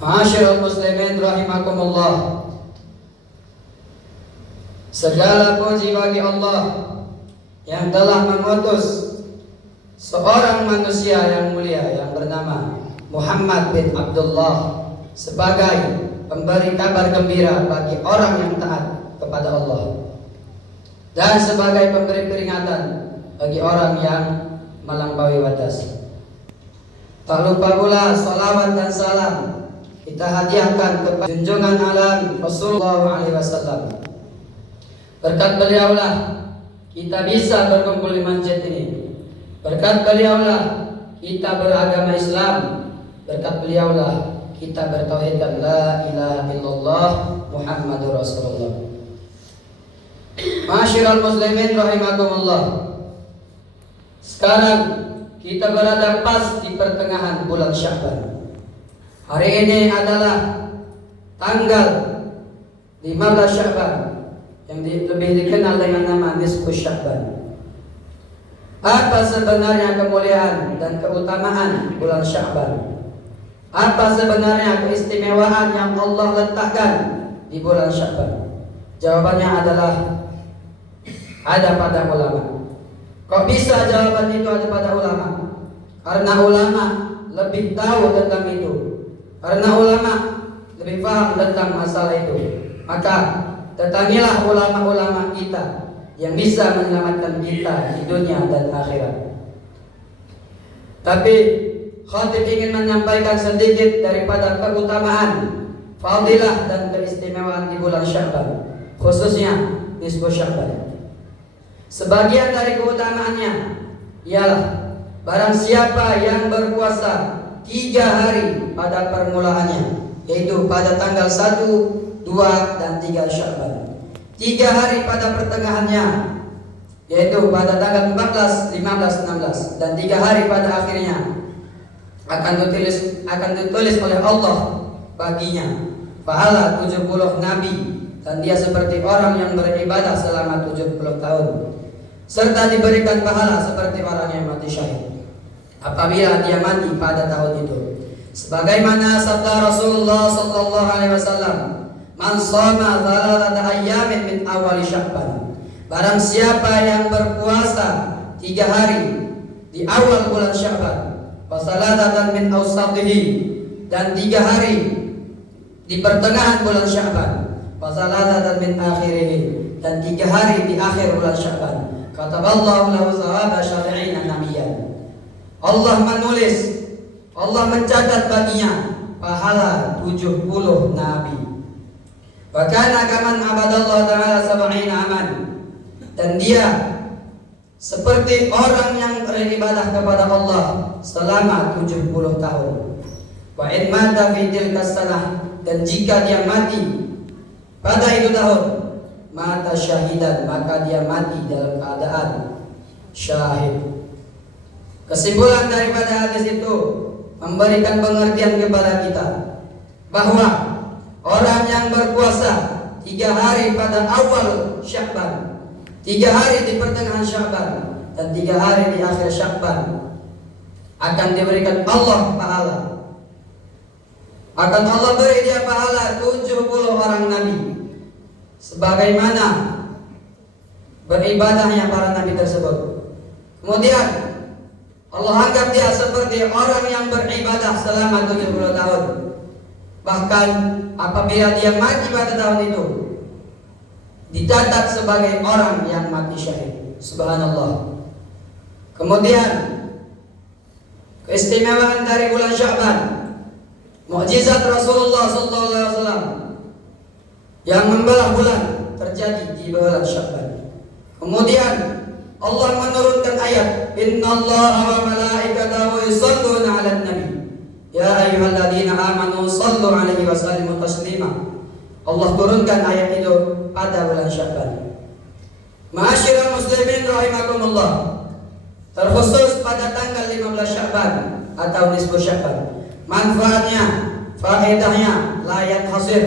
Ma'asyiral muslimin rahimakumullah. Segala puji bagi Allah yang telah mengutus seorang manusia yang mulia yang bernama Muhammad bin Abdullah sebagai pemberi kabar gembira bagi orang yang taat kepada Allah dan sebagai pemberi peringatan bagi orang yang melampaui batas. Tak lupa pula salawat dan salam kita hadiahkan kepada junjungan alam Rasulullah SAW. Berkat beliaulah kita bisa berkumpul di masjid ini. Berkat beliaulah kita beragama Islam. Berkat beliaulah kita bertauhidkan la ilaha illallah Muhammadur Rasulullah. Ma'asyiral muslimin rahimakumullah. Sekarang kita berada pas di pertengahan bulan Sya'ban. Hari ini adalah tanggal 15 Sya'ban yang lebih dikenal dengan nama Nisfu Sya'ban. Apa sebenarnya kemuliaan dan keutamaan bulan Sya'ban? Apa sebenarnya keistimewaan yang Allah letakkan di bulan Sya'ban? Jawabannya adalah ada pada ulama. Kok bisa jawaban itu ada pada ulama? Karena ulama lebih tahu tentang itu. Karena ulama lebih paham tentang masalah itu. Maka datangilah ulama-ulama kita yang bisa menyelamatkan kita di dunia dan akhirat. Tapi khatib ingin menyampaikan sedikit daripada keutamaan, fadilah dan keistimewaan di bulan Sya'ban, khususnya nisfu Sya'ban. Sebagian dari keutamaannya ialah barang siapa yang berpuasa 3 hari pada permulaannya, yaitu pada tanggal 1, 2, dan 3 Sya'ban, 3 hari pada pertengahannya, yaitu pada tanggal 14, 15, 16, dan 3 hari pada akhirnya, akan ditulis oleh Allah baginya pahala 70 nabi, dan dia seperti orang yang beribadah selama 70 tahun, serta diberikan pahala seperti orang yang mati syahid apabila dia mati pada tahun itu. Sebagaimana sabda Rasulullah sallallahu alaihi wasallam, "Man shoma 3 ayyamin min awal Sya'ban." Barang siapa yang berpuasa 3 hari di awal bulan Sya'ban, wa salatatan min awsatihi, dan 3 hari di pertengahan bulan Sya'ban, wa salatatan min akhirihi, dan 3 hari di akhir bulan Sya'ban, kataballahu lahu thawaba syar'ina nabiyyan. Allah menulis, Allah mencatat baginya pahala 70 nabi. Wa kana kaman abadallahu ta'ala 70 aman, dan dia seperti orang yang beribadah kepada Allah selama 70 tahun. Wa in mata fi tilka sanah, dan jika dia mati pada itu tahun, mata syahidan, maka dia mati dalam keadaan syahid. Kesimpulan daripada hadis itu memberikan pengertian kepada kita bahwa orang yang berpuasa 3 hari pada awal Sya'ban, 3 hari di pertengahan Sya'ban, dan 3 hari di akhir Sya'ban akan diberikan Allah pahala. Akan Allah beri dia pahala 70 orang nabi, sebagaimana beribadahnya para nabi tersebut. Kemudian Allah anggap dia seperti orang yang beribadah selama 70 tahun. Bahkan apabila dia mati pada tahun itu, dicatat sebagai orang yang mati syahid. Subhanallah. Kemudian keistimewaan dari bulan Sya'ban, mukjizat Rasulullah SAW yang membelah bulan terjadi di bulan Sya'ban. Kemudian Allah menurunkan ayat, innallaha wa malaikatahu yusholluna 'alan nabi ya ayyuhalladzina amanu shallu 'alaihi wa sallimu taslima. Allah turunkan ayat itu pada bulan Sya'ban. Ma'asyiral muslimin rahimakumullah, terkhusus pada tanggal 15 Sya'ban atau nisfu Sya'ban, manfaatnya, faedahnya layak hasir,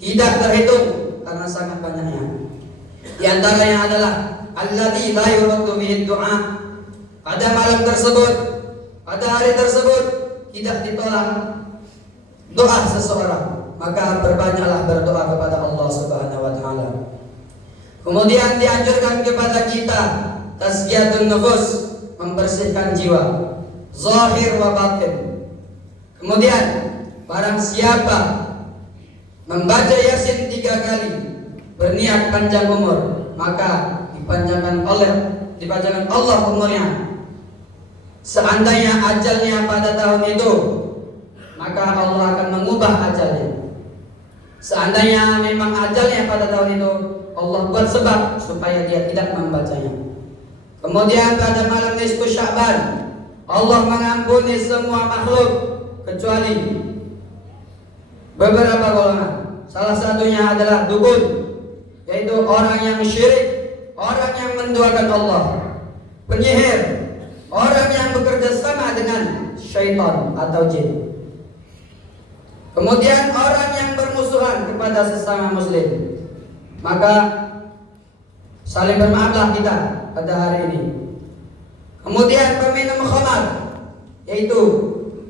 tidak terhitung karena sangat banyaknya. Di antaranya adalah alladzi la yuraddu bihi du'a. Pada malam tersebut, pada hari tersebut tidak ditolak doa seseorang, maka berbanyaklah berdoa kepada Allah Subhanahu wa taala. Kemudian dianjurkan kepada kita tazkiyatun nufus, membersihkan jiwa, zahir wa batin. Kemudian barang siapa membaca Yasin 3 kali, berniat panjang umur, maka dipanjangkan Allah umurnya. Seandainya ajalnya pada tahun itu, maka Allah akan mengubah ajalnya. Seandainya memang ajalnya pada tahun itu, Allah buat sebab supaya dia tidak membacanya. Kemudian pada malam nisfu Sya'ban, Allah mengampuni semua makhluk kecuali beberapa golongan. Salah satunya adalah dukun, yaitu orang yang syirik, orang yang menduakan Allah, penyihir, orang yang bekerja sama dengan syaitan atau jin. Kemudian orang yang bermusuhan kepada sesama muslim. Maka saling bermaaflah kita pada hari ini. Kemudian peminum khamar, yaitu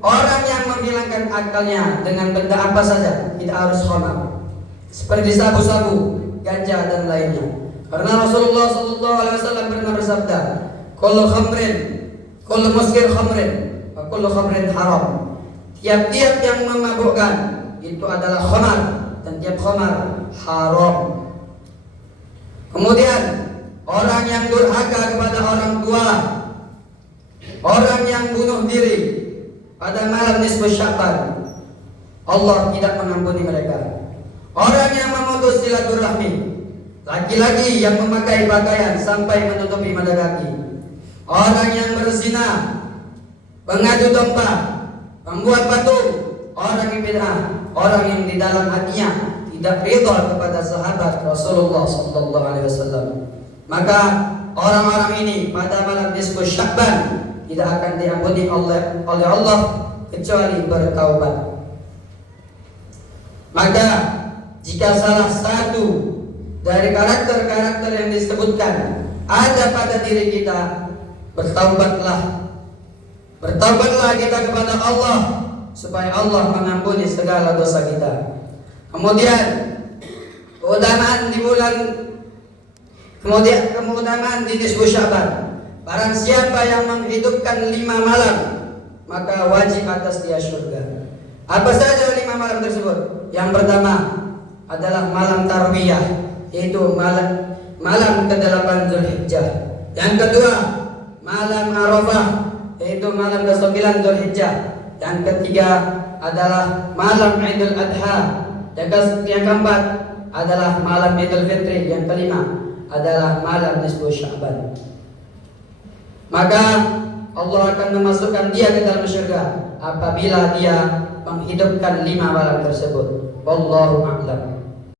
orang yang menghilangkan akalnya dengan benda apa saja, tidak harus khamar, seperti sabu-sabu, ganja dan lainnya. Karena Rasulullah SAW pernah bersabda, kullu khamrin, kullu muskir khamrin, wa kullu khamrin haram. Tiap-tiap yang memabukkan itu adalah khamar, dan tiap khamar haram. Kemudian orang yang durhaka kepada orang tua, orang yang bunuh diri pada malam nisfu Sya'ban, Allah tidak mengampuni mereka. Orang yang memutus silaturahmi, laki-laki yang memakai pakaian sampai menutupi mata kaki, orang yang berzina, pengadu domba, membuat patung, orang yang bid'ah, orang yang di dalam hatinya tidak ridha kepada sahabat Rasulullah sallallahu alaihi wasallam, maka orang-orang ini pada malam nisfu Sya'ban tidak akan diampuni oleh Allah kecuali bertaubat. Maka jika salah satu dari karakter-karakter yang disebutkan ada pada diri kita, bertaubatlah kita kepada Allah supaya Allah mengampuni segala dosa kita. Kemudian keutamaan di nisfu Sya'ban. Barang siapa yang menghidupkan 5 malam, maka wajib atas dia surga. Apa saja 5 malam tersebut? Yang pertama adalah malam Tarwiyah, yaitu malam ke-8 Zulhijjah. Yang kedua, malam Arafah, yaitu malam ke-9 Zulhijjah. Yang ketiga adalah malam Idul Adha. Yang keempat adalah malam Idul Fitri. Yang kelima adalah malam nisfu Sya'ban. Maka Allah akan memasukkan dia ke dalam surga apabila dia menghidupkan 5 malam tersebut. Wallahu a'lam.